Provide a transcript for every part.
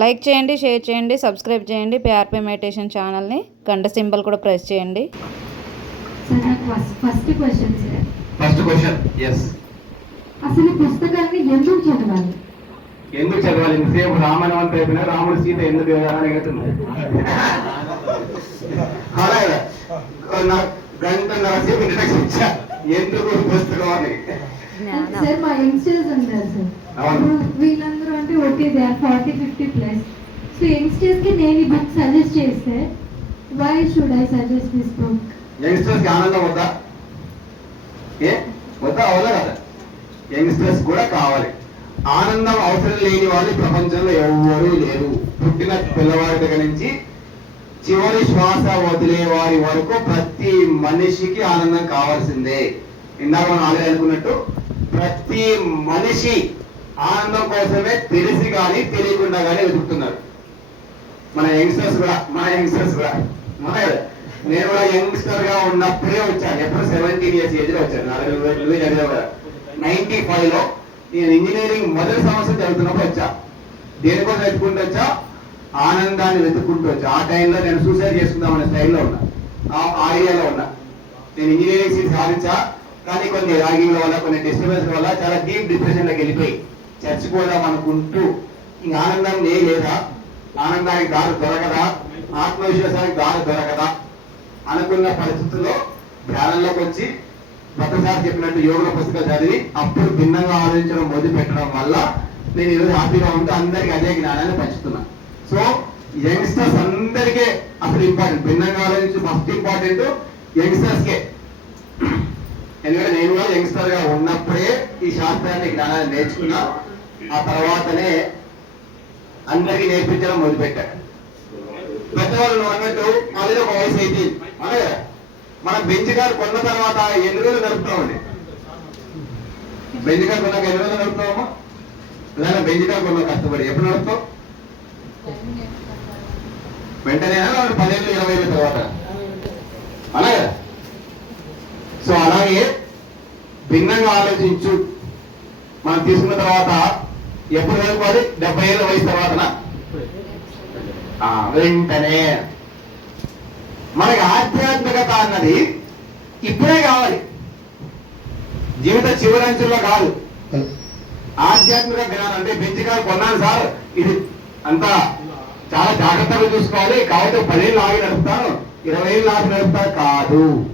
Like చేయండి share చేయండి subscribe చేయండి పిఆర్పి మెడిటేషన్ ఛానల్ని. గంట సింబల్ కూడా ప్రెస్ చేయండి. సార్ నాకు first first question sir. First question yes అసలు ఈ పుస్తకాన్ని ఎందుకు చదవాలి? ఎందుకు చదవాలి? ఇంతసేపు రామాయణం అని చెప్పిన రాముడు సీత ఎందుకు అడుగుతుంది గంటన్నర సేపు ఇంట్రడక్షన్ ఇచ్చా ఎందుకు పుస్తకం అని? సార్ మా యంగ్స్టర్స్ ఉంటారు సార్. అవును. ఇప్పుడు వీళ్ళందరూ అంటే okay they are forty fifty plus. So యంగ్స్టర్స్కి నేను ఈ బుక్ సజెస్ట్ చేస్తే why should I suggest this book యంగ్స్టర్స్కి ఆనందం వద్దా? ఏ? వద్దా? అవదా కదా? యంగ్స్టర్స్ కూడా కావాలి. ఆనందం అవసరం లేని వాళ్ళు ప్రపంచంలో ఎవ్వరూ లేరు. పుట్టిన పిల్లవాడి దగ్గర నుంచి చివరి శ్వాస వదిలే వారి వరకు ప్రతి మనిషికి ఆనందం కావాల్సిందే. ఇందాక మనం ఆల్రెడీ అనుకున్నట్టు ప్రతి మనిషి ఆనందం కోసమే తెలిసి కానీ తెలియకుండా కానీ వెతుకుతున్నారు. మన యంగ్స్టర్స్ కూడా మన యంగ్స్టర్స్ కూడా. నేను కూడా యంగ్స్టర్గా ఉన్నప్పుడే వచ్చాను. ఎప్పుడు సెవెంటీన్ ఇయర్స్ ఏజ్లో వచ్చాను. నలభై దగ్గర కూడా నైన్టీ ఫైవ్లో నేను ఇంజనీరింగ్ మొదటి సంవత్సరం చదువుతున్నప్పుడు వచ్చా. దేనికోసం వెతుకుంటూ వచ్చా? ఆనందాన్ని వెతుక్కుంటూ వచ్చా. ఆ టైంలో నేను సూసైడ్ చేసుకుందామనే స్టైల్లో ఉన్నా. ఆ- ఏరియాలో ఉన్నా. నేను ఇంజనీరింగ్ సీట్ సాధించా. కానీ కొన్ని ర్యాగింగ్ వల్ల కొన్ని డిస్టర్బెన్స్ వల్ల చాలా డీప్ డిప్రెషన్లోకి వెళ్ళిపోయి చచ్చిపోదాం అనుకుంటూ ఇంక ఆనందం నే లేదా? ఆనందానికి దారి దొరకదా? ఆత్మవిశ్వాసానికి దారి దొరకదా? అనుకున్న పరిస్థితుల్లో ధ్యానంలోకి వచ్చి భద్రసారి చెప్పినట్టు యోగుల పుస్తకం చదివి అప్పుడు భిన్నంగా ఆలోచించడం మొదలు పెట్టడం వల్ల నేను ఈరోజు హ్యాపీగా ఉంటూ అందరికీ అదే జ్ఞానాన్ని పంచుతున్నా. సో యంగ్స్టర్స్ అందరికీ అసలు ఇంపార్టెంట్ భిన్నంగా ఆలోచించి ఫస్ట్ ఇంపార్టెంట్ యంగ్స్టర్స్కే. ఎందుకంటే నేను కూడా యంగ్స్టర్గా ఉన్నప్పుడే ఈ శాస్త్రాన్ని జ్ఞానాన్ని నేర్చుకున్నా. ఆ తర్వాతనే అందరికీ నేర్పించడం మొదలుపెట్టాడు పెద్దవాళ్ళు అన్నట్టు అది ఒక వయసు అయితే అలాగే మన బెంచ్ గారు కొన్న తర్వాత ఎన్ని రోజులు నడుపుతామండి? బెంచ్ గారు కొన్నాక ఎన్ని రోజులు నడుపుతామమ్మా? లేదా బెంచ్ గారు కొన్నావు కష్టపడి ఎప్పుడు నడుపుతాం? వెంటనే పదిహేను ఇరవై ఏళ్ళ తర్వాత? అలాగే. సో అలాగే భిన్నంగా ఆలోచించు. మనం తీసుకున్న తర్వాత ఎప్పుడు చదువుకోవాలి డెబ్బై ఏళ్ళ వయసు తర్వాత వెంటనే. మనకి ఆధ్యాత్మికత అన్నది ఇప్పుడే కావాలి. జీవిత చివరంచుల్లో కాదు. ఆధ్యాత్మిక జ్ఞానం అంటే బెంచికాలు కొన్నాను సార్. ఇది అంతా చాలా జాగ్రత్తగా చూసుకోవాలి. కాబట్టి పదేళ్ళు ఆగి నడుపుతాను. ఇరవై ఏళ్ళు ఆగి నడుపుతాను కాదు.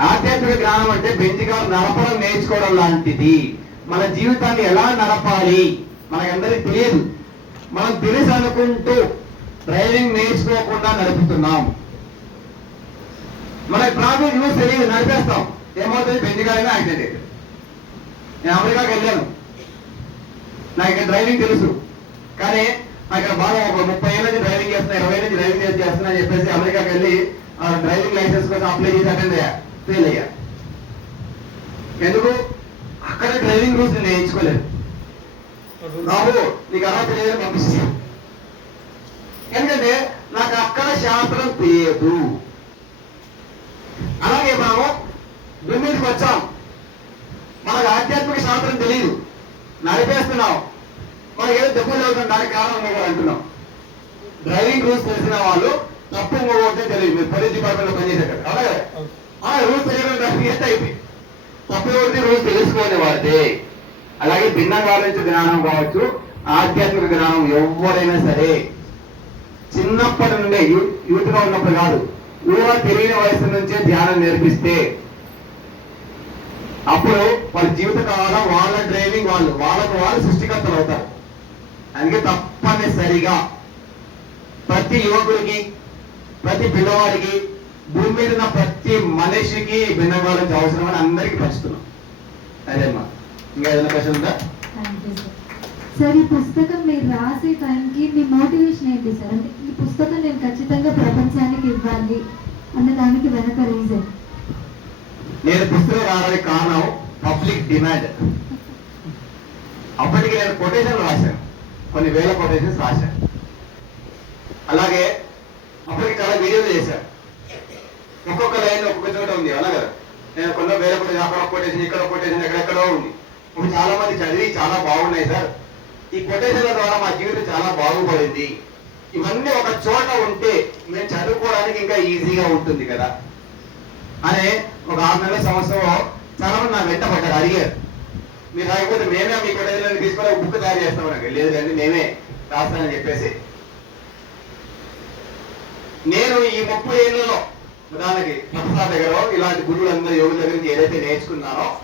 ఆధ్యాత్మిక జ్ఞానం అంటే బెంచికాలు నడపడం నేర్చుకోవడం లాంటిది. మన జీవితాన్ని ఎలా నడపాలి? మనకందరికి తెలియదు. మనం తెలుసు అనుకుంటూ డ్రైవింగ్ నేర్చుకోకుండా నడుపుతున్నాం. మన ట్రాఫిక్ రూల్స్ తెలియదు నడిపేస్తాం. ఏమవుతుంది? బెంజిగారైనా యాక్సిడెంట్ అవుతుంది నేను అమెరికాకి వెళ్ళాను. నాకు ఇక్కడ డ్రైవింగ్ తెలుసు. కానీ నాకు ఇక్కడ బాగా ఒక ముప్పై ఏళ్ళ నుంచి డ్రైవింగ్ చేస్తున్నా ఇరవై నుంచి డ్రైవింగ్ చేస్తున్నా అని చెప్పేసి అమెరికాకి వెళ్ళి ఆ డ్రైవింగ్ లైసెన్స్ కోసం అప్లై చేసి అటెండ్ అయ్యా. ఫెయిల్ అయ్యా. ఎందుకు? అక్కడ డ్రైవింగ్ రూల్స్ నేను నేర్చుకోలేదు. బాబు నీకు అర్హత లేదని పంపిస్తాను. ఎందుకంటే నాకు అక్కడ శాస్త్రం తెలియదు. అలాగే మనము దుమ్మిడికి వచ్చాం. మనకు ఆధ్యాత్మిక శాస్త్రం తెలియదు నడిపేస్తున్నాం. మనకి ఏదో దెబ్బలు అవుతుంది దానికి కారణం అంటున్నాం. డ్రైవింగ్ రూల్స్ తెలిసిన వాళ్ళు తప్పు ఇంకొకటే తెలియదు. మీరు పోలీస్ డిపార్ట్మెంట్లో పనిచేసారు అలాగే ఆ రూల్స్ తెలియకుండా డ్రైవింగ్ చేస్తే అయిపోయి తప్పు రోజు రూల్స్ తెలుసుకోని వాడితే అలాగే భిన్నంగా ఆలోచించే జ్ఞానం కావచ్చు ఆధ్యాత్మిక జ్ఞానం ఎవరైనా సరే చిన్నప్పటి నుండే యూ- ఉన్నప్పుడు కాదు ఊహ తెలియని వయసు నుంచే ధ్యానం నేర్పిస్తే అప్పుడు వాళ్ళ జీవిత కాలం వాళ్ళ డ్రైవింగ్ వాళ్ళు వాళ్ళకు వాళ్ళు సృష్టికర్తలు అవుతారు. అందుకే తప్పనిసరిగా ప్రతి యువకుడికి ప్రతి పిల్లవాడికి భూమి మీద ఉన్న ప్రతి మనిషికి భిన్నంగా అవసరం అని అందరికీ పంచుతున్నాం. అదేమ్మా ఇంకా ఏదైనా క్వశ్చన్ ఉందా? సార్ సార్ ఈ పుస్తకం మీరు రాసే టైంకి మీ మోటివేషన్ ఏంటి సార్ అంటే ఈ పుస్తకం నేను ఖచ్చితంగా ప్రపంచానికి ఇవ్వాలి అన్న దానికి వెనక రీజన్ నేను పుస్తకం రావడానికి కారణం పబ్లిక్ డిమాండ్ అప్పటికి నేను కొటేషన్ రాశాను. కొన్ని వేల కొటేషన్స్ రాశాను. అలాగే అప్పటికి చాలా వీడియోలు చేశాను. ఒక్కొక్క లైన్ ఒక్కొక్క చోట ఉంది అలాగే నేను కొన్న వేరే కొటేషన్ వ్యాపారం కొట్టేసింది ఇక్కడ కొట్టేసింది ఎక్కడెక్కడో ఉంది. ఇప్పుడు చాలా మంది చదివి చాలా బాగున్నాయి సార్. ఈ కొటేషన్ల ద్వారా మా జీవితం చాలా బాగుపడింది. ఇవన్నీ ఒక చోట ఉంటే మేము చదువుకోవడానికి ఇంకా ఈజీగా ఉంటుంది కదా. అనే ఒక ఆరు నెలల సంవత్సరం చాలా మంది నా వెంట పడ్డారు అడిగారు. మీరు రాకపోతే మేమే మీ కొటేషన్లను తీసుకొని ఒక బుక్ తయారు చేస్తాం నాకు. లేదు కానీ మేమే రాస్తానని చెప్పేసి. నేను ఈ ముప్పై ఏళ్ళలో ఉదాహరణకి ప్రసాద్ దగ్గర ఇలాంటి గురువులందరూ యోగుల దగ్గర నుంచి ఏదైతే నేర్చుకున్నారో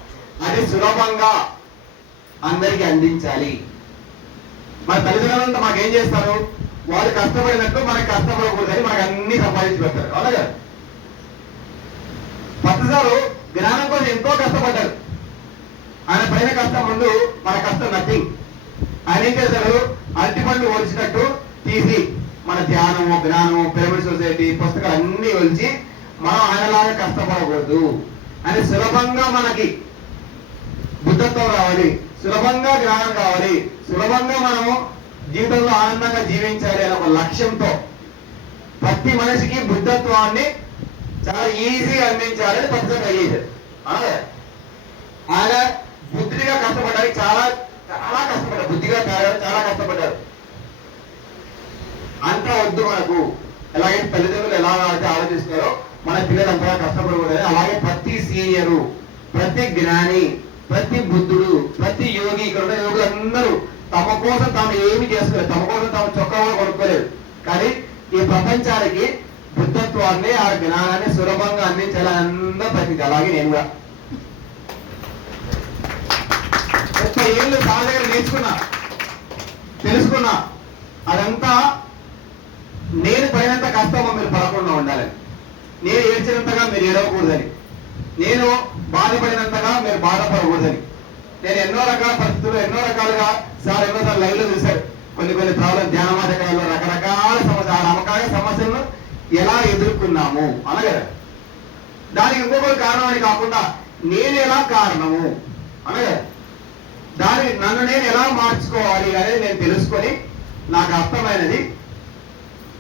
అది సులభంగా అందరికీ అందించాలి. మన తల్లిదండ్రులంతా మాకేం చేస్తారు? వాళ్ళు కష్టపడినట్టు మనకి కష్టపడకూడదని మనకు అన్ని సంపాదించి పెడతారు. అవునా కదా? పట్టుసారు జ్ఞానం కోసం ఎంతో కష్టపడ్డారు. ఆయన పైన కష్టం ముందు మన కష్టం నథింగ్ ఆయన ఏం చేశారు? అరటి పండు ఒలిచినట్టు తీసి మన ధ్యానము జ్ఞానము పిరమిడ్ సొసైటీ పుస్తకాలు అన్ని వచ్చి మనం ఆయనలాగా కష్టపడకూడదు అని సులభంగా మనకి బుద్ధత్వం రావాలి సులభంగా జ్ఞానం కావాలి సులభంగా మనము జీవితంలో ఆనందంగా జీవించాలి అనే ఒక లక్ష్యంతో ప్రతి మనిషికి బుద్ధత్వాన్ని చాలా ఈజీగా అందించాలని పద్ధతి అయ్యేది అవునా? ఆయన బుద్ధిగా కష్టపడ్డానికి చాలా చాలా కష్టపడ్డారు బుద్ధిగా తయారు చాలా కష్టపడ్డారు అంతా వద్దు మనకు. ఎలాగైతే తల్లిదండ్రులు ఎలా అయితే ఆలోచిస్తారో మన పిల్లలు అంతగా కష్టపడకూడదు అలాగే ప్రతి సీనియరు ప్రతి జ్ఞాని ప్రతి బుద్ధుడు ప్రతి యోగి ఇక్కడ ఉన్న యోగులు అందరూ తమ కోసం తాము ఏమి చేసుకోలేదు తమ కోసం తాము చొక్కా కొనుక్కోలేదు. కానీ ఈ ప్రపంచానికి బుద్ధత్వాన్ని ఆ జ్ఞానాన్ని సులభంగా అందించాలని అందరూ ప్రతి అలాగే నేను కూడా. ముప్పై ఏళ్ళు సార్ దగ్గర నేర్చుకున్నా తెలుసుకున్నా అదంతా నేను పడినంత కష్టమో మీరు పడకుండా ఉండాలని నేను ఏడ్చినంతగా మీరు ఏడవకూడదని. నేను బాధపడినంతగా మీరు బాధపడకూడదని. నేను ఎన్నో రకాల పరిస్థితులు ఎన్నో రకాలుగా సార్ ఎన్నోసార్లు లైవ్లో చూశారు. కొన్ని కొన్ని ప్రాబ్లం ధ్యానమాటకాలలో రకరకాల సమస్య ఆ రకరకాల సమస్యలను ఎలా ఎదుర్కొన్నాము? అనగా దానికి ఇంకొకరు కారణం అని కాకుండా నేను ఎలా కారణము? అనగా దాని నన్ను నేను ఎలా మార్చుకోవాలి అనేది నేను తెలుసుకొని నాకు అర్థమైనది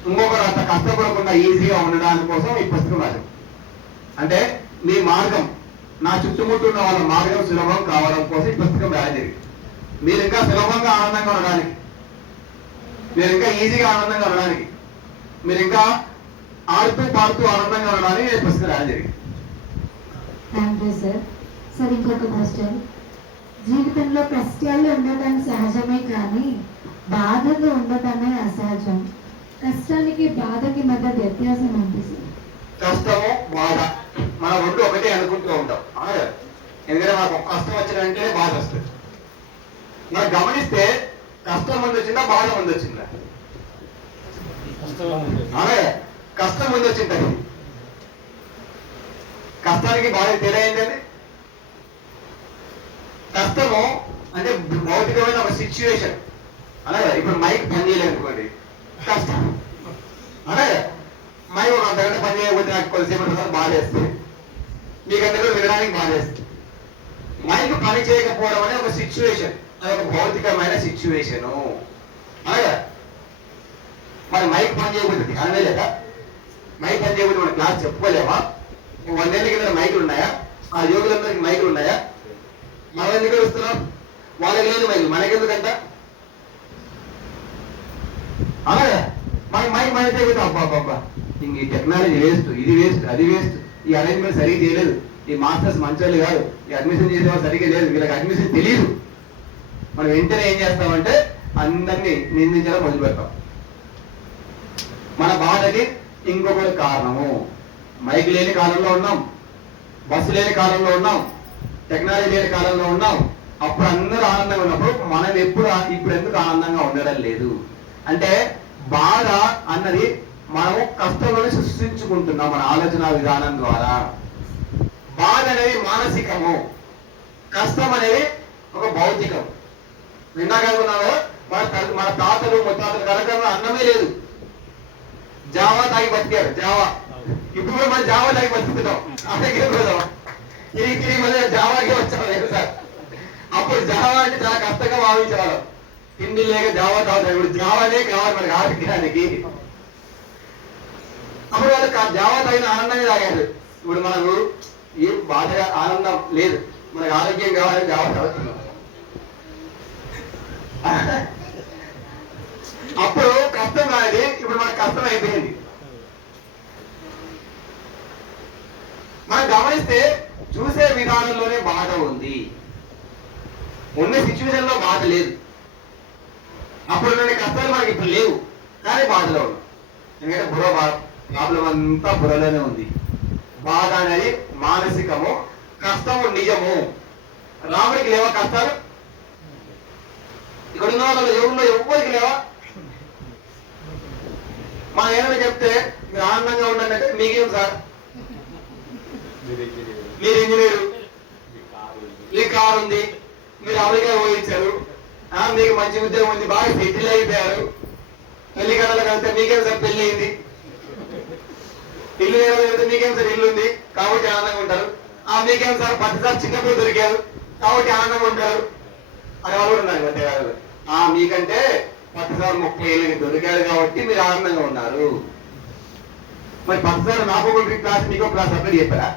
ఇంకొకరు అంత కష్టపడకుండా ఈజీగా ఉండడానికి కోసం ఈ పుస్తకం రాదు అంటే మీ మార్గం నా చుట్టుముట్టు ఉన్న వాళ్ళ మార్గం సులభం కావడం కోసం ఈ పుస్తకం రాయడం జరిగింది. మీరు ఇంకా సులభంగా ఆనందంగా ఉండడానికి మీరు ఇంకా ఈజీగా ఆనందంగా ఉండడానికి మీరు ఇంకా ఆడుతూ పాడుతూ ఆనందంగా ఉండడానికి ఈ పుస్తకం రాయడం జరిగింది. థ్యాంక్ యూ సార్ సార్ ఇంకొక క్వశ్చన్ జీవితంలో కష్టాలు ఉండటం సహజమే కానీ బాధలు ఉండటమే అసహజం. కష్టానికి బాధకి మధ్య వ్యత్యాసం కష్టము బాధ. మనం రెండు ఒకటే అనుకుంటూ ఉంటాం. అవునా? ఎందుకంటే మనకు ఒక కష్టం వచ్చిన వెంటనే బాధ వస్తుంది. మనం గమనిస్తే కష్టం ముందు వచ్చిందా బాధ ముందు వచ్చిందా? అవునా? కష్టం ముందు వచ్చింది కష్టానికి బాధ తేడా ఏంటండి కష్టము అంటే భౌతికమైన ఒక సిచ్యువేషన్ అలాగే ఇప్పుడు మైక్ పని చేయలేనుకోండి కష్టం. అదే మరి మనం అంతకంటే పని చేయకపోతే నాకు కొద్దిసేపు తర్వాత బాధేస్తుంది. మీకంతా కూడా వినడానికి బాధేస్తుంది. మైండ్ పని చేయకపోవడం అనే ఒక సిచ్యువేషన్ అది ఒక భౌతికమైన సిచ్యువేషను అలాగే మరి మైక్ పని చేయకపోతుంది అనలే లేదా మైక్ పని చేయకపోతే మన క్లాస్ చెప్పుకోలేమా వందేళ్ళ కింద మైకులు ఉన్నాయా? ఆ యోగులందరికీ మైకులు ఉన్నాయా? మనం ఎందుకు వస్తున్నాం వాళ్ళకి లేదు మైకులు. మనకెందుకంట? అలాగే? మన మైండ్ మైండ్ అయిపోతే అబ్బా అబ్బా, ఇంక ఈ టెక్నాలజీ వేస్ట్ ఇది వేస్ట్ అది వేస్ట్ ఈ అరేంజ్మెంట్ సరిగ్గా చేయలేదు. ఈ మాస్టర్స్ మంచోళ్ళు కాదు. ఈ అడ్మిషన్ చేసేవాళ్ళు సరిగ్గా లేదు వీళ్ళకి అడ్మిషన్ తెలియదు మనం వెంటనే ఏం చేస్తామంటే అందరినీ నిందించడం మొదలు పెడతాం. మన బాధకి ఇంకొకటి కారణము. మైక్ లేని కాలంలో ఉన్నాం. బస్సు లేని కాలంలో ఉన్నాం. టెక్నాలజీ లేని కాలంలో ఉన్నాం. అప్పుడు అందరూ ఆనందంగా ఉన్నప్పుడు మనం ఎప్పుడు ఇప్పుడు ఎందుకు ఆనందంగా ఉండడం లేదు? అంటే బాధ అన్నది మనం కష్టంలోనే సృష్టించుకుంటున్నాం మన ఆలోచన విధానం ద్వారా. బాధ అనేది మానసికము. కష్టం అనేది ఒక భౌతికం. విన్నాకనుకున్నావా మన తల్లి మన తాతలు ముత్తాతలు కనుక అన్నమే లేదు. జావా తాగి బతికారు జావా. ఇప్పుడు కూడా మనం జావా తాగి బతుకుతున్నాం. అలాగే కూడా తిరిగి తిరిగి మళ్ళీ జావాకే వచ్చాం లేదు సార్. అప్పుడు జావా అంటే చాలా కష్టంగా భావించేవాళ్ళం. తిండి లేక జావా తాగుతారు ఇప్పుడు. జావానే కావాలి మనకి ఆరోగ్యానికి. అప్పుడు వాళ్ళు కా- జావా ఆనందమే తాగారు. ఇప్పుడు మనకు ఏం బాధగా ఆనందం లేదు. మనకు ఆరోగ్యం కావాలని జావా తాగుతున్నాం. అప్పుడు కష్టం కాదు ఇప్పుడు మనకు కష్టం అయిపోయింది. మనం గమనిస్తే చూసే విధానంలోనే బాధ ఉంది. ఉన్న సిచ్యువేషన్లో బాధ లేదు. అప్పుడు ఉన్న కష్టాలు మనకి ఇప్పుడు లేవు. కానీ బాధలో ఉన్నాం. ఎందుకంటే బుర్ర ప్రాబ్లం అంతా బుర్రలోనే ఉంది. బాధ అనేది మానసికము కష్టము నిజము. రాముడికి లేవా కష్టాలు? ఇక్కడ ఉన్న వాళ్ళు ఎవరిలో ఎవ్వరికి లేవా? మా ఏమైనా చెప్తే మీరు ఆనందంగా ఉండండి అంటే మీకేం సార్? మీరు ఇంజనీరు మీ కారు ఉంది. మీరు అమెరికా పోయించారు మీకు మంచి ఉద్యోగం ఉంది బాగా సెటిల్ అయిపోయారు. పెళ్ళి కథలు కలిస్తే మీకేం సార్ పెళ్ళి అయింది? ఇల్లు ఏమైనా మీకేం సార్ ఇల్లు ఉంది? కాబట్టి ఆనందంగా ఉంటారు. ఆ మీకేం సార్? పదిసారి చిన్నప్పుడు దొరికారు. కాబట్టి ఆనందంగా ఉంటారు. అని వాళ్ళు కూడా ఉన్నారు మధ్య ఆ మీకంటే పదిసార్లు ముప్పై ఏళ్ళకి దొరికారు కాబట్టి మీరు ఆనందంగా ఉన్నారు. మరి పదిసార్లు నాకు ఒక క్లాస్ మీకు ఒక క్లాస్ అప్పుడు చెప్పారా?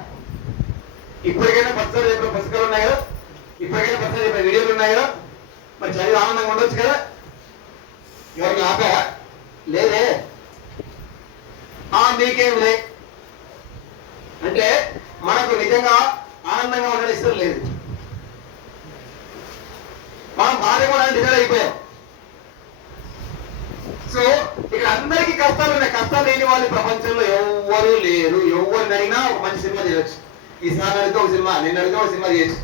ఇప్పటికైనా పదిసార్లు చెప్పిన పుస్తకాలు ఉన్నాయి కదా? ఇప్పటికైనా పదిసార్లు చెప్పిన వీడియోలు ఉన్నాయి కదా? మరి చదివి ఆనందంగా ఉండొచ్చు కదా? ఎవరిని ఆపా? లేదే. ఆ నీకేం లే. అంటే మనకు నిజంగా ఆనందంగా ఉండడం ఇష్టం లేదు. మనం భార్య కూడా డిసైడ్ అయిపోయాం. సో ఇక్కడ అందరికీ కష్టాలు ఉన్నాయి. కష్టాలు లేని వాళ్ళు ప్రపంచంలో ఎవ్వరూ లేరు. ఎవరు అడిగినా ఒక మంచి సినిమా చేయొచ్చు. ఈసారి అడిగితే ఒక సినిమా నిన్న అడిగితే ఒక సినిమా చేయొచ్చు.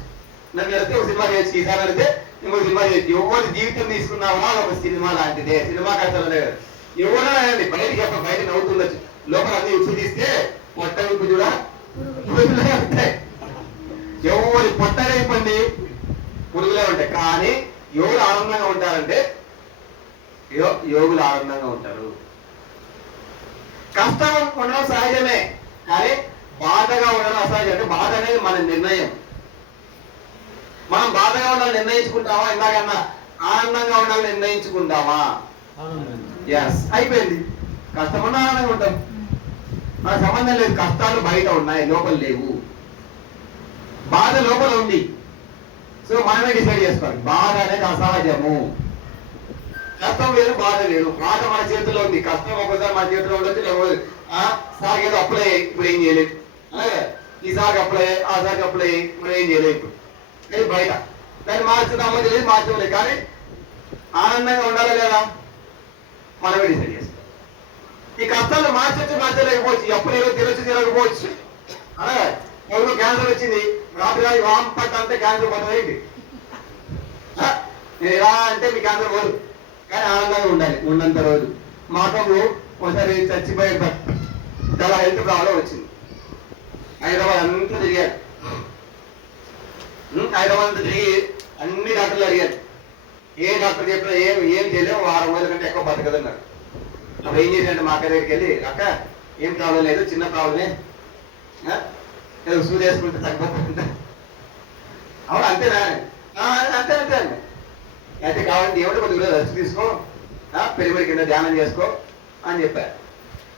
నన్ను అడిగితే ఒక సినిమా చేయొచ్చు. ఈసారి అడిగితే ఇంకొక ఎవరి జీవితం తీసుకున్నావా ఒక సినిమా లాంటిదే. సినిమా కథలు లేవు. ఎవరైనా బయట చెప్ప బయట నవ్వుతుండొచ్చు. లోపల అన్ని ఉచ్చు తీస్తే పొట్ట ఉప్పు కూడా పురుగులే ఉంటాయి. ఎవరి పురుగులే ఉంటాయి. కానీ ఎవరు ఆనందంగా ఉంటారంటే యో- యోగులు ఆనందంగా ఉంటారు. కష్టం ఉండడం సహజమే కానీ బాధగా ఉండడం అసహజం. అంటే బాధ అనేది మన నిర్ణయం. మనం బాధగా ఉండాలని నిర్ణయించుకుంటామా ఇందాకన్నా ఆనందంగా ఉండాలని నిర్ణయించుకుంటామా ఎస్ అయిపోయింది. కష్టం ఉన్నా ఆనందంగా ఉంటాం. మన సంబంధం లేదు. కష్టాలు బయట ఉన్నాయి లోపల లేవు. బాధ లోపల ఉంది. సో మనమే డిసైడ్ చేసుకోవాలి. బాధ అనేది అసహజము. కష్టం వేరు బాధ వేరు. బాధ మన చేతిలో ఉంది. కష్టం ఒక్కోసారి మన చేతిలో ఉండొచ్చు లేకపోతే ఆ, సార్ ఏదో అప్లై ఇప్పుడు ఏం చేయలేదు. అలాగే ఈసారి అప్లై అయ్యి, ఆ సారికి అప్లై ఇప్పుడు ఏం చేయలేదు ఇప్పుడు. ఇది బయట? దాన్ని మార్చుదామని తెలియదు మార్చలేదు కానీ ఆనందంగా ఉండాలా లేదా? మనమే డిసైడ్ చేస్తాం ఈ కష్టాలు మార్చొచ్చు మార్చలేకపోవచ్చు. ఎప్పుడు ఏదో తినొచ్చు తినకపోవచ్చు. అలాగే ఎవరు క్యాన్సర్ వచ్చింది. రాత్రి రాత్రి వామ్ పట్ట అంటే క్యాన్సర్ పోతుంది నేను ఎలా అంటే మీ క్యాన్సర్ పోదు. కానీ ఆనందంగా ఉండాలి. ఉన్నంత రోజు. మాకు ఒకసారి చచ్చిపోయే చాలా హెల్త్ ప్రాబ్లం వచ్చింది. హైదరాబాద్ అంతా తిరిగారు. హైదరాబాద్ తిరిగి అన్ని డాక్టర్లు అడిగారు. ఏ డాక్టర్ చెప్పినా ఏం ఏం చేయలేము వారం రోజుల కంటే ఎక్కువ బతకదన్నారు. అప్పుడు ఏం చేశారంటే మా అక్క దగ్గరికి వెళ్ళి అక్క ఏం ప్రాబ్లం లేదు చిన్న ప్రాబ్లమే. ఆ? ఏదో సూది వేసుకుంటే తగ్గిపోతుంటే అవును అంతేనా? అంతే అంతే అండి. అయితే కావాలంటే ఏమిటి కొద్దిగా రెస్ట్ తీసుకో. పెరిమిడి కింద ధ్యానం చేసుకో. అని చెప్పారు.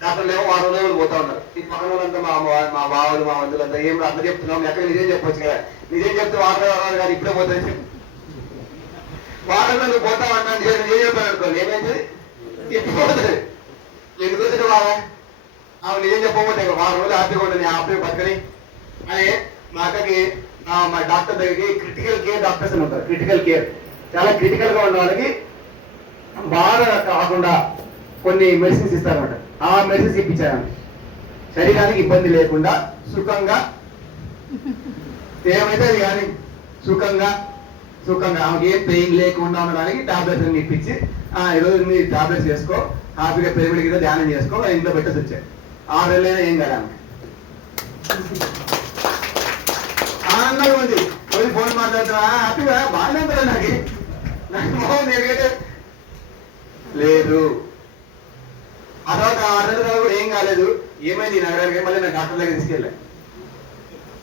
డాక్టర్లు ఏమో వారం రోజులు పోతా ఉన్నారు. ఈ పక్కన వాళ్ళంతా మా మా- మా బావులు మా వందులంతా ఏం అట్లా చెప్తున్నాం ఎక్కడ నిజం చెప్పొచ్చు కదా. నిజం చెప్తే వారం కానీ ఇప్పుడే పోతుంది. చెప్పు వారం పోతా ఉంటాను నిజం నిజం చెప్పాను అనుకోండి ఏమైంది? ఎప్పుడు ఎందుకు వచ్చిన బాగా ఆమె నిజం చెప్పకపోతే వారం రోజులు హ్యాపీగా ఉంటుంది హ్యాపీ బతకని. అని మా అక్కకి ఆ, మా డాక్టర్ దగ్గరికి క్రిటికల్ కేర్ డాక్టర్స్ అని ఉంటారు క్రిటికల్ కేర్ చాలా క్రిటికల్గా ఉన్న వాళ్ళకి బాగా కాకుండా కొన్ని మెడిసిన్స్ ఇస్తారన్నమాట. ఆ మెడిసిన్స్ ఇప్పించారు శరీరానికి ఇబ్బంది లేకుండా సుఖంగా ఏమైతే అది కానీ సుఖంగా సుఖంగా ఆమెకి ఏ పెయిన్ లేకుండా ఉండడానికి టాబ్లెట్స్ అన్ని ఇప్పించి ఈరోజు నీ టాబ్లెట్స్ చేసుకో హ్యాపీగా పిరమిడ్ కింద ధ్యానం చేసుకో ఇంట్లో పెట్టేసి వచ్చాయి ఆరు ఏం కదా ఆమె ఆనందంగా ఉంది. పోయి ఫోన్ మాట్లాడుతున్నా హ్యాపీగా బాగానే ఉంటుంది నాకు. నాకు బాగుంది లేదు. ఆ తర్వాత ఆరు నెలల కూడా ఏం కాలేదు. ఏమైంది నగరానికి? మళ్ళీ నేను డాక్టర్ దగ్గర తీసుకెళ్ళా.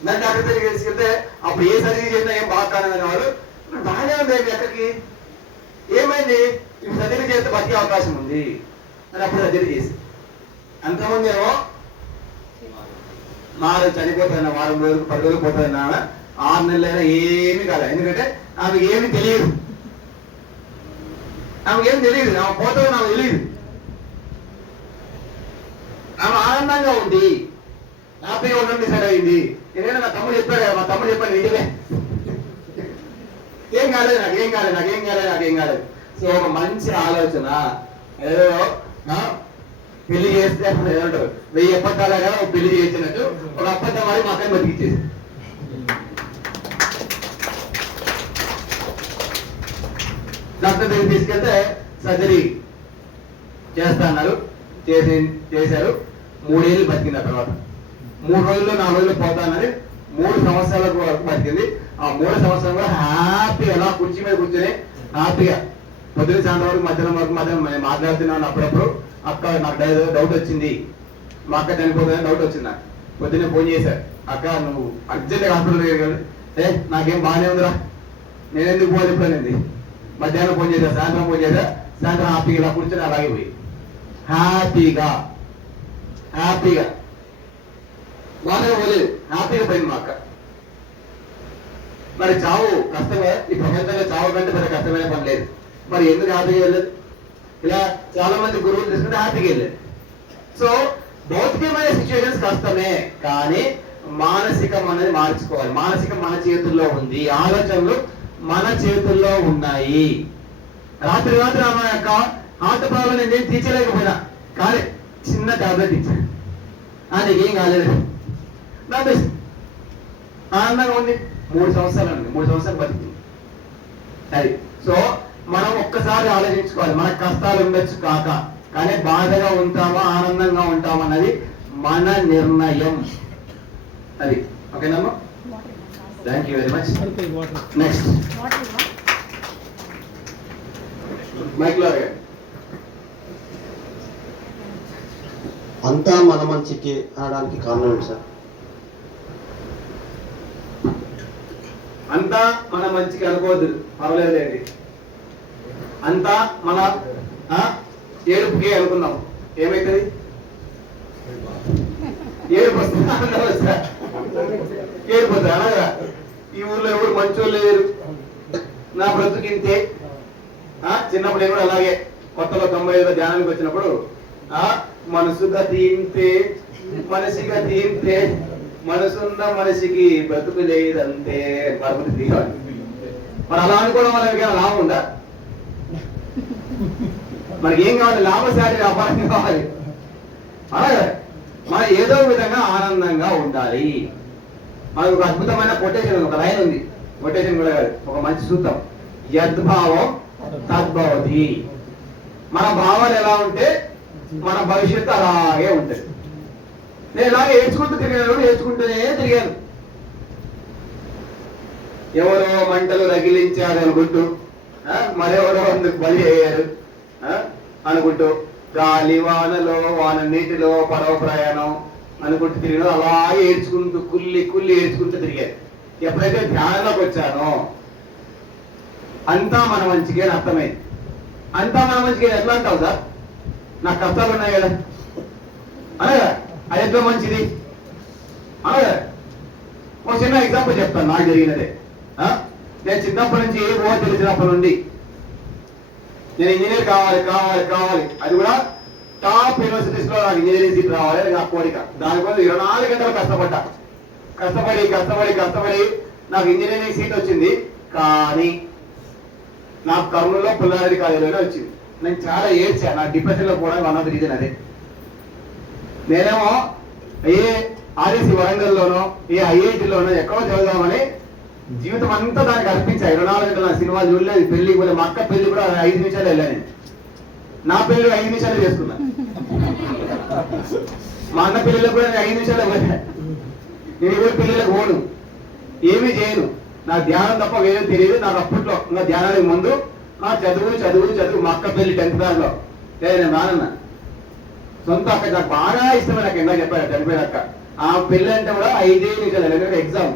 నన్ను డాక్టర్ దగ్గర తీసుకెళ్తే అప్పుడు ఏ సర్జరీ చేసినా ఏం బాగా వారు వాళ్ళు బాగానే ఉంది ఎక్కడికి ఏమైంది? ఇవి సర్జరీ చేస్తే బతికే అవకాశం ఉంది. అని అప్పుడు సర్జరీ చేసి. ఎంతమంది ఏమో మారు చనిపోతున్న వారం రోజులు పది రోజులు పోతున్నా ఆరు ఆరు నెలలైనా ఏమీ కాదు ఎందుకంటే ఆమెకి ఏమీ తెలియదు. ఆమెకేం తెలియదు. ఆమె పోతుందో నాకు తెలియదు. ఆమె ఆనందంగా ఉంది. హ్యాపీగా ఉండండి డిసైడ్ అయింది. నేనే నా తమ్ముడు చెప్పాడు కదా మా తమ్ముడు చెప్పాడు నిజమే. ఏం కాలేదు నాకేం కాలేదు నాకేం కాలేదు నాకేం కాలేదు. సో ఒక మంచి ఆలోచన. ఏదో పెళ్ళి చేస్తే ఏమంటారు? వెయ్యి అబద్ధాలుగా ఒక పెళ్ళి చేసినట్టు ఒక అబద్ధం వాడి మా అక్కని బతికిచ్చేసి. డాక్టర్ దగ్గర తీసుకెళ్తే సర్జరీ చేస్తా అన్నారు. చేసి చేశారు. మూడేళ్ళు బతికింది ఆ తర్వాత. మూడు రోజుల్లో నాలుగు రోజుల్లో పోతానని మూడు సంవత్సరాలకు వరకు బతికింది. ఆ మూడు సంవత్సరాలు కూడా హ్యాపీగా ఎలా కుర్చీ మీద కూర్చొని హ్యాపీగా. పొద్దున సాయంత్రం వరకు మధ్యాహ్నం వరకు మధ్యాహ్నం మాట్లాడుతున్నాను అప్పుడప్పుడు. అక్క నాకు డౌట్ వచ్చింది. మా అక్క చనిపోతుందని డౌట్ వచ్చింది? నాకు పొద్దున్నే ఫోన్ చేశారు అక్క నువ్వు అర్జెంట్గా హాస్పిటల్ దగ్గరికి ఏ నాకేం బాగానే ఉందిరా. నేను ఎందుకు పోవాలి ఇప్పుడు మధ్యాహ్నం ఫోన్ చేశా సాయంత్రం ఫోన్ చేశా. సాయంత్రం హ్యాపీగా ఇలా కూర్చొని అలాగే పోయి. హ్యాపీగా. హ్యాపీగా. బాగానే పోలేదు హ్యాపీగా పోయింది మా అక్క మరి చావు కష్టమే ఈ ప్రపంచంలో చావు కంటే పెద్ద కష్టమైన పని లేదు. మరి ఎందుకు హ్యాపీగా వెళ్ళదు ఇలా చాలా మంది గురువులు తీసుకుంటే హ్యాపీగా వెళ్ళలేదు సో భౌతికమైన సిచ్యువేషన్స్ కష్టమే కానీ మానసికం అనేది మార్చుకోవాలి. మానసికం మన చేతుల్లో ఉంది ఆలోచనలు మన చేతుల్లో ఉన్నాయి. రాత్రి రాత్రి ఆమె యొక్క హార్ట్ ప్రాబ్లం నేను తీర్చలేకపోయినా. కానీ చిన్న టాబ్లెట్ ఇచ్చాను. ఆ, నీకేం కాలేదు. నమ్మేసి ఆనందంగా ఉంది. మూడు సంవత్సరాలు ఉంది మూడు సంవత్సరాలు బతికింది. అది. సో మనం ఒక్కసారి ఆలోచించుకోవాలి. మన కష్టాలు ఉండొచ్చు కాక. కానీ బాధగా ఉంటామా ఆనందంగా ఉంటామా అన్నది మన నిర్ణయం. అది. ఓకేనమ్మా thank you very much next మైక్లో అంతా మన మంచికి అనడానికి కారణం ఏంటి సార్? అంతా మన మంచికి అనుకోవద్దు. పర్వాలేదండి. అంతా మన ఆ, అనుకున్నాం. ఏమైతుంది? ఏడుపు వస్తుంది? ఏడుపు అనగా ఈ ఊర్లో ఎవరు మంచోళ్ళు లేరు. నా బ్రతుకింతే ఆ, చిన్నప్పుడు నేను కూడా అలాగే. కొత్తలో తొంభై ఐదులో ధ్యానానికి వచ్చినప్పుడు ఆ మనసుగా తీంతే మనసిగా తీంతే మనసున్న మనిషికి బ్రతుకు లేదంతే మరొకటి దిగాలి మరి అలా అనుకోవడం వల్ల ఏమైనా లాభం ఉందా? మనకి ఏం కావాలి? లాభశాలి వ్యాపారం కావాలి. అలాగే మనం ఏదో విధంగా ఆనందంగా ఉండాలి. మనకు ఒక అద్భుతమైన కొటేషన్ ఒక లైన్ ఉంది. కొటేషన్ కూడా కాదు ఒక మంచి సూత్రం. యద్భావం తద్భవతి. మన భావాలు ఎలా ఉంటే మన భవిష్యత్తు అలాగే ఉంటుంది. నేను ఇలాగే ఏడ్చుకుంటూ తిరిగాను ఏడ్చుకుంటూనే తిరిగాను. ఎవరో మంటలు రగిలించారు అనుకుంటూ మరెవరో అందుకు బలి అయ్యారు ఆ, అనుకుంటూ గాలి వానలో వాన నీటిలో పడవ ప్రయాణం అనుకుంటూ తిరిగిన. అలా ఏడ్చుకుంటూ కుల్లి కుల్లి ఏడ్చుకుంటూ తిరిగారు ఎప్పుడైతే ధ్యానంలోకి వచ్చానో అంతా మన మంచిగా అని అర్థమైంది. అంతా మన మంచిగా ఎట్లా అంటావు సార్? నాకు కష్టాలు ఉన్నాయి కదా. అనగా అది ఎంతో మంచిది. అనగా ఒక చిన్న ఎగ్జాంపుల్ చెప్తాను నాకు జరిగినదే. నేను చిన్నప్పటి నుంచి ఏ ఊహ తెలిసినప్పటి నుండి నేను ఇంజనీర్ కావాలి కావాలి కావాలి. అది కూడా టాప్ యూనివర్సిటీస్లో నాకు ఇంజనీరింగ్ సీట్ రావాలి అది నా కోరిక. దానికోసం ఇరవై నాలుగు గంటలు కష్టపడ్డా. కష్టపడి కష్టపడి కష్టపడి నాకు ఇంజనీరింగ్ సీట్ వచ్చింది. కానీ నాకు కర్నూలులో పుల్లారెడ్డి కాలేజీలోనే వచ్చింది. నేను చాలా ఏడ్చా. నా డిప్రెషన్లో కూడా వన్ ఆఫ్ రీజన్ అదే. నేనేమో ఏ ఆర్ఎస్సి వరంగల్లోనో ఏ ఐఐటిలోనో ఎక్కడో చదువుదామని జీవితం అంతా దానికి అర్పించా. ఇరవై నాలుగు గంటల నా సినిమా చూడలేదు. పెళ్ళి కూడా మా అక్క పెళ్ళి కూడా ఐదు నిమిషాలు వెళ్ళాను నా పెళ్ళి ఐదు నిమిషాలు చేసుకున్నా. మా అన్న పెళ్ళిలో కూడా నేను ఐదు నిమిషాలు వెళ్ళా నేను ఎవరి పెళ్ళిళ్ళకి పోను. ఏమీ చేయను. నా ధ్యానం తప్ప వేరే తెలియదు. నాకు అప్పట్లో ఇంకా ధ్యానానికి ముందు నా చదువు చదువు చదువు. మా అక్క పెళ్ళి టెన్త్ క్లాస్లో లేదు నేను నానన్నా సొంత అక్క నాకు బాగా ఇష్టమైన అక్క ఇందాక చెప్పారు చనిపోయిన అక్క. ఆ పెళ్ళి అంటే కూడా ఐదే నిమిషాలు ఎందుకంటే ఎగ్జామ్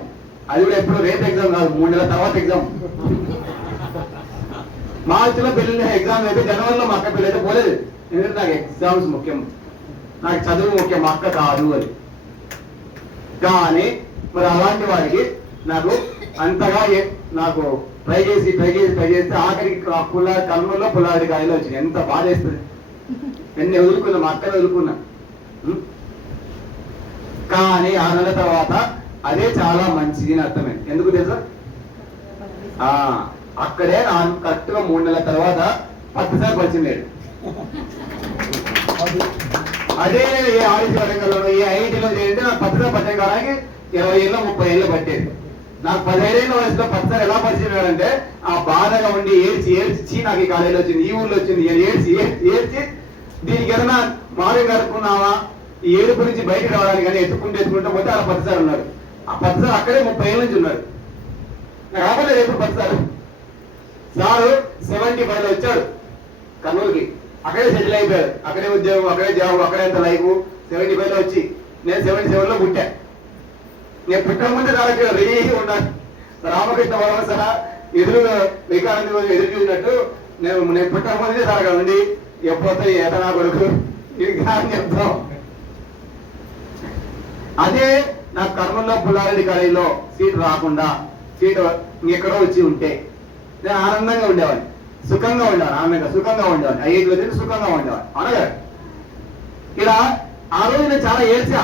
అది కూడా ఎప్పుడు రేపు ఎగ్జామ్ కాదు మూడు నెలల తర్వాత ఎగ్జామ్ మార్చిలో పెళ్ళి ఎగ్జామ్ అయితే జనవరిలో మా అక్క పెళ్ళి అయితే పోలేదు. ఎందుకంటే నాకు ఎగ్జామ్స్ ముఖ్యం. నాకు చదువు ముఖ్యం మా అక్క కాదు అని కానీ మరి అలాంటి వారికి నాకు అంతగా నాకు ట్రై చేసి ట్రై చేసి ట్రై చేస్తే ఆఖరికి ఆ పుల్ల కర్నూలులో పుల్లాడి కాయలు వచ్చింది. ఎంత బాధ వేస్తుంది ఎన్ని వదులుకున్నా మా అక్కనే వదులుకున్నా. కానీ ఆ నెల తర్వాత అదే చాలా మంచిది అని అర్థమైంది. ఎందుకు తెలుసా? ఆ అక్కడే నా కరెక్ట్గా మూడు నెలల తర్వాత పట్టుసారి పరిచయం లేడు అదే నేను ఏ ఆడిట్ రంగంలోనో ఏ ఐఐటీలో చేయండి నాకు పట్టుసారి పరిచయం కావడానికి ఇరవై ఏళ్ళు ముప్పై ఏళ్ళు పట్టేది. నాకు పదిహేడేళ్ళ వయసులో పట్టుసారి ఎలా పరిచయం ఆ బాధగా ఉండి ఏడ్చి ఏడ్చి నాకు ఈ కాలేజీలో వచ్చింది ఈ ఊర్లో వచ్చింది ఏడ్చి ఏడ్చి ఏడ్చి దీనికి ఏదైనా మారు కలుపుకున్నావా ఈ ఏడుపు నుంచి బయటకు రావడానికి కానీ ఎత్తుకుంటూ ఎత్తుకుంటూ పోతే అలా పట్టుసారి ఉన్నాడు ఆ పట్టుసారి అక్కడే ముప్పై ఏళ్ళ నుంచి ఉన్నాడు నాకు రాబోలేదు ఎప్పుడు పట్టుసారి సారు సెవెంటీ ఫైవ్ వచ్చాడు కర్నూలుకి. అక్కడే సెటిల్ అయిపోయాడు. అక్కడే ఉద్యోగం అక్కడే జాబ్ అక్కడే అంత లైఫ్. సెవెంటీ ఫైవ్లో వచ్చి నేను సెవెంటీ సెవెన్లో పుట్టా. నేను పుట్టక ముందే దానికి రెడీ ఉన్నాను రామకృష్ణ వరం సహా ఎదురు వికారాన్ని ఎదురు చూసినట్టు నేను నేను పుట్టక ముందే దాకా ఉండి ఎప్పుడైతే ఏదైనా కొడుకు? ఇది చెప్తాం. అదే నా కర్మల్లో పుల్లారెడ్డి కాలేజీలో సీట్ రాకుండా సీట్ ఎక్కడో వచ్చి ఉంటే నేను ఆనందంగా ఉండేవాడిని. సుఖంగా ఉండేవాడిని ఆనందంగా సుఖంగా ఉండేవాడిని. ఐదు వచ్చి సుఖంగా ఉండేవాడిని. అనగా ఇలా ఆ రోజు నేను చాలా ఏడ్చా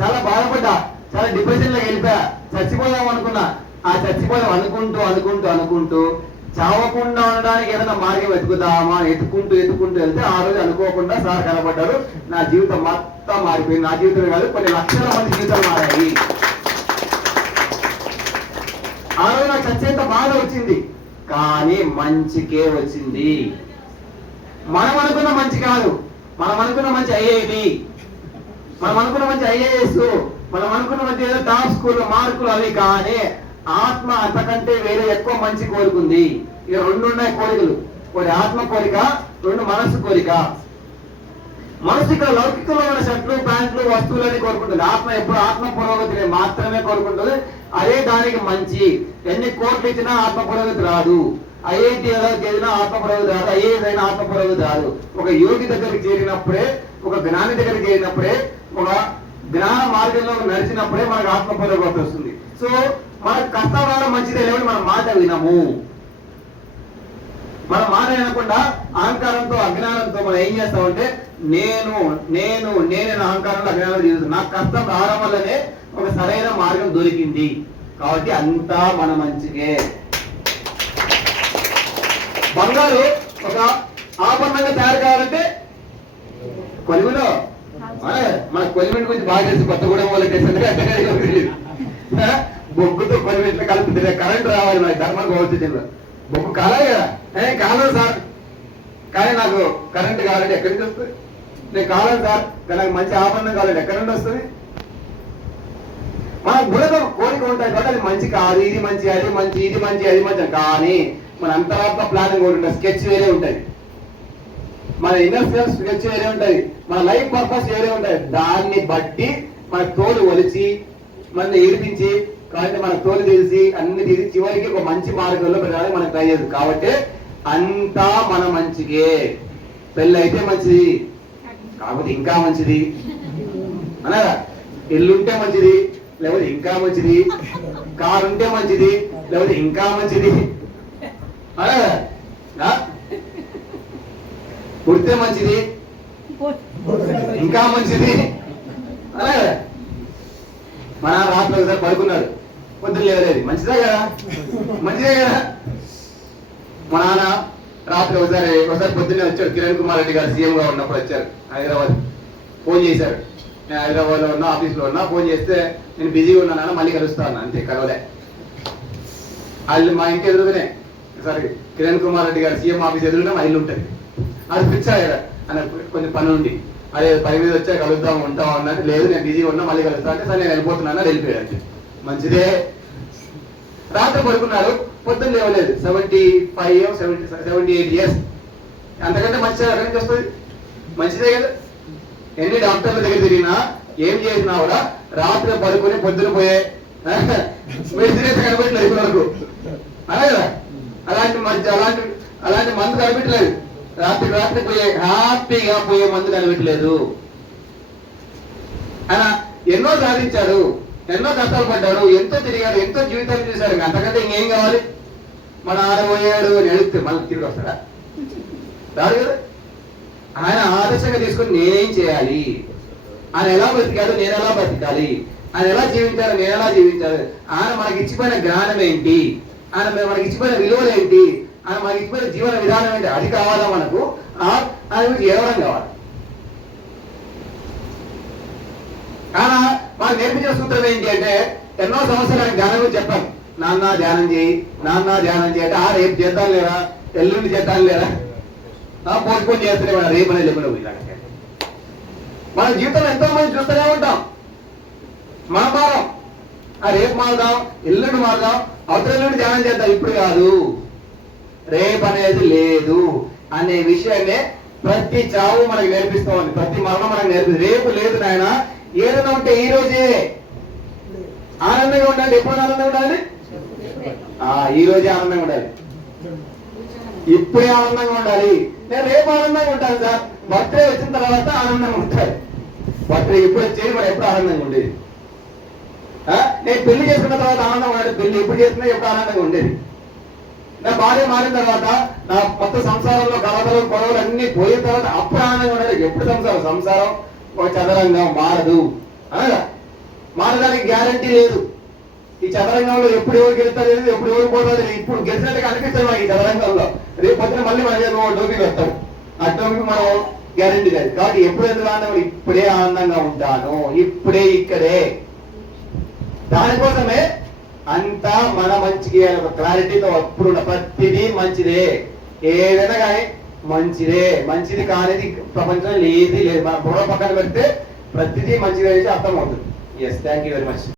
చాలా బాధపడ్డా చాలా డిప్రెషన్ వెళ్ళిపోయా. చచ్చిపోదాం అనుకున్నా. ఆ చచ్చిపోదాం అనుకుంటూ అనుకుంటూ అనుకుంటూ చావకుండా ఉండడానికి ఏదైనా మార్గం వెతుకుదామా? ఎత్తుకుంటూ ఎత్తుకుంటూ వెళ్తే ఆ రోజు అనుకోకుండా సార్ కనబడ్డారు. నా జీవితం మొత్తం మారిపోయింది. నా జీవితం కాదు కొన్ని లక్షల మంది జీవితాలు మారాయి. ఆ రోజు నాకు చచ్చేంత బాధ వచ్చింది. కానీ మంచికే వచ్చింది. మనం అనుకున్న మంచి కాదు. మనం అనుకున్న మంచి ఐఐటి. మనం అనుకున్న మంచి ఐఏఎస్. మనం అనుకున్న మంచి ఏదో టాప్ స్కూల్ మార్కులు అవి కానీ ఆత్మ అంతకంటే వేరే ఎక్కువ మంచి కోరుకుంది. ఇక రెండు ఉన్నాయి కోరికలు. ఒకటి ఆత్మ కోరిక రెండు మనస్సు కోరిక. మనసు ఇక్కడ లౌకికంలో ఉన్న షర్ట్లు ప్యాంట్లు వస్తువులని కోరుకుంటుంది. ఆత్మ ఎప్పుడు ఆత్మ పురోగతిని మాత్రమే కోరుకుంటుంది. అదే దానికి మంచి. ఎన్ని కోట్లు ఇచ్చినా ఆత్మ పురోగతి రాదు. ఐఐటి ఏదో చేసినా ఆత్మ పురోగతి రాదు. ఐఏఎస్ అయినా ఆత్మ పురోగతి రాదు. ఒక యోగి దగ్గరికి చేరినప్పుడే ఒక జ్ఞాని దగ్గరికి చేరినప్పుడే ఒక జ్ఞాన మార్గంలో నడిచినప్పుడే మనకు ఆత్మ పురోగతి వస్తుంది. సో మనకు కష్టం రావడం మంచిదే లేవని మనం మాట వినము. మన మాట వినకుండా అహంకారంతో అజ్ఞానంతో మనం ఏం చేస్తామంటే నేను నేను నేనే అహంకారంలో అజ్ఞానంలో జీవిస్తాను నాకు కష్టం రావడం వల్లనే ఒక సరైన మార్గం దొరికింది. కాబట్టి అంతా మన మంచికే. బంగారు ఒక ఆభరణంగా తయారు కావాలంటే కొలిమిలో. మన- మన కొలిమిటి గురించి బాగా తెలుసు కొత్తగూడెం వాళ్ళకి తెలిసింది బొగ్గుతో కొన్ని ఇట్లా ఆ? కలుపుతుంది కరెంట్ రావాలి మనకి ధర్మం కావచ్చు బొగ్గు కాలే కదా. ఏ కాను సార్. కానీ నాకు కరెంట్ కావాలంటే ఎక్కడి నుంచి వస్తుంది? నేను కావాలి సార్. నాకు మంచి ఆభరణం కావాలంటే ఎక్కడి నుండి వస్తుంది? మనకు బుర్రలో కోరిక ఉంటాయి కాబట్టి అది మంచి కాదు. ఇది మంచి అది మంచి ఇది మంచి అది మంచి కానీ మన అంతరాత్మ ప్లానింగ్ ఒకటి ఉంటుంది స్కెచ్ వేరే ఉంటుంది మన ఇన్నర్ సెల్ఫ్ స్కెచ్ వేరే ఉంటుంది మన లైఫ్ పర్పస్ వేరే ఉంటుంది దాన్ని బట్టి మన తోలు ఒలిచి మన ఏడిపించి కాబట్టి మన తోలు తెలిసి అన్ని తీసి చివరికి ఒక మంచి మార్గంలో పెట్టాలి మనకు ట్రై చేయదు కాబట్టి అంతా మన మంచికే. పెళ్ళి అయితే మంచిది. కాకపోతే ఇంకా మంచిది. అనగా ఇల్లుంటే మంచిది లేకపోతే ఇంకా మంచిది. కారు ఉంటే మంచిది లేకపోతే ఇంకా మంచిది. అనగా ఆ? పుడితే మంచిది ఇంకా మంచిది. అనగా మన రాత్రి ఒకసారి పడుకున్నాడు. పొద్దున్న లేవలేదు. మంచిదే కదా? మంచిదే కదా? మా నాన్న రాత్రి ఒకసారి ఒకసారి పొద్దున్నే వచ్చాడు. కిరణ్ కుమార్ రెడ్డి గారు సీఎం గా ఉన్నప్పుడు వచ్చారు. హైదరాబాద్. ఫోన్ చేశారు. నేను హైదరాబాద్లో ఉన్నా ఆఫీస్లో ఉన్నా. ఫోన్ చేస్తే నేను బిజీగా ఉన్నాను మళ్ళీ కలుస్తాను అంతే కలవలే. వాళ్ళు మా ఇంటి ఎదురుగానే సారీ కిరణ్ కుమార్ రెడ్డి గారు సీఎం ఆఫీస్ ఎదురుగా మా ఇల్లు ఉంటుంది. అది పిచ్చా అని కొంచెం పని ఉండి అదే పని మీద వచ్చా కలుద్దాం ఉంటాం అన్నది లేదు నేను బిజీగా ఉన్నా మళ్ళీ కలుస్తా అంటే సరే నేను వెళ్ళిపోతున్నాను వెళ్ళిపోయాను మంచిదే. రాత్రి పడుకున్నారు పొద్దున్న లేవలేదు. Seventy five seventy seventy eight years అంతకంటే మంచిది ఎక్కడి నుంచి వస్తుంది. మంచిదే కదా. ఎన్ని డాక్టర్ల దగ్గర తిరిగినా ఏం చేసినా కూడా రాత్రి పడుకుని పొద్దున పోయే మెడిసిన్ అయితే కనిపించలేదు ఇప్పటి వరకు. అలా కదా. అలాంటి మంచి అలాంటి అలాంటి మందు కనిపించలేదు. రాత్రి రాత్రి పోయే హ్యాపీగా పోయే మందు కనిపించలేదు. ఆయన ఎన్నో సాధించాడు ఎన్నో కష్టాలు పడ్డారు ఎంతో తిరిగారు ఎంతో జీవితాలు చేశారు అంతకంటే ఇంకేం కావాలి? మన ఆడబోయాడు అని అడిగితే మళ్ళీ తిరిగి వస్తాడా? రాదు కదా? ఆయన ఆదర్శంగా తీసుకొని నేనేం చేయాలి? ఆయన ఎలా బతికాడు నేను ఎలా బతికాలి ఆయన ఎలా జీవించాడు నేను ఎలా జీవించాలి? ఆయన మనకి ఇచ్చిపోయిన జ్ఞానం ఏంటి? ఆయన మనకి ఇచ్చిపోయిన విలువలు ఏంటి? ఆయన మనకి ఇచ్చిపోయిన జీవన విధానం ఏంటి? అది కావాలా మనకు? ఆ- ఆయన గురించి ఏడవడం కావాలి? కానీ మనం నేర్పించిన సూత్రం ఏంటి అంటే ఎన్నో సంవత్సరాలు ధ్యానం చెప్పాం. నాన్న ధ్యానం చేయి నాన్న ధ్యానం చేయి అంటే ఆ రేపు చేద్దాం లేరా? ఎల్లుండి చేద్దాం లేరా? ఆ పోస్ట్పోన్ చేస్తూనే మన రేపు అనేది చెప్పిన మన జీవితంలో ఎంతో మంది చూస్తూనే ఉంటాం. మన భారం. ఆ రేపు మారుదాం ఎల్లుండి మారుదాం అవతల ఎల్లుండి ధ్యానం చేద్దాం. ఇప్పుడు కాదు. రేపు అనేది లేదు అనే విషయాన్ని ప్రతి చావు మనకు నేర్పిస్తూ ఉంది. ప్రతి మరణం మనకు నేర్పి రేపు లేదు నాయన ఏదైనా ఉంటే ఈ రోజే. ఆనందంగా ఉండాలి. ఎప్పుడు ఆనందంగా ఉండాలి? ఆ ఈ రోజే ఆనందంగా ఉండాలి. ఇప్పుడే ఆనందంగా ఉండాలి. నేను రేపు ఆనందంగా ఉంటాను సార్. బర్త్డే వచ్చిన తర్వాత ఆనందంగా ఉంటాను. బర్త్డే ఎప్పుడు వచ్చేది? మరి ఎప్పుడు ఆనందంగా ఉండేది? నేను పెళ్ళి చేసుకున్న తర్వాత ఆనందంగా ఉండేది పెళ్ళి ఎప్పుడు చేసినా ఎప్పుడు ఆనందంగా ఉండేది? నా భార్య మారిన తర్వాత నా కొత్త సంసారంలో గలతలు గొడవలు అన్ని పోయిన తర్వాత అప్పుడు ఆనందంగా ఉండేది ఎప్పుడు సంసారం? సంసారం. ఒక చదరంగం మారదు అనగా మారడానికి గ్యారంటీ లేదు. ఈ చదరంగంలో ఎప్పుడు ఎవరు గెలుస్తారు ఎప్పుడు ఎవరు పోతారు ఇప్పుడు గెలిచినట్టు కనిపిస్తుంది మనకి ఈ చదరంగంలో. రేపు పొద్దున మళ్ళీ మన మీద వస్తాం ఆ టోపీకి మనం గ్యారంటీ లేదు. కాబట్టి ఎప్పుడు ఎందుకు ఇప్పుడే ఆనందంగా ఉంటాను. ఇప్పుడే ఇక్కడే. దానికోసమే అంతా మన మంచికి ఒక క్లారిటీతో అప్పుడు ప్రతిదీ మంచిదే. ఏదైనా కానీ మంచిదే మంచిది కానిది ప్రపంచంలో ఏది లేదు. మన బుర్ర పక్కన పెడితే ప్రతిదీ మంచిదే అనేసి అర్థమవుతుంది. Yes thank you very much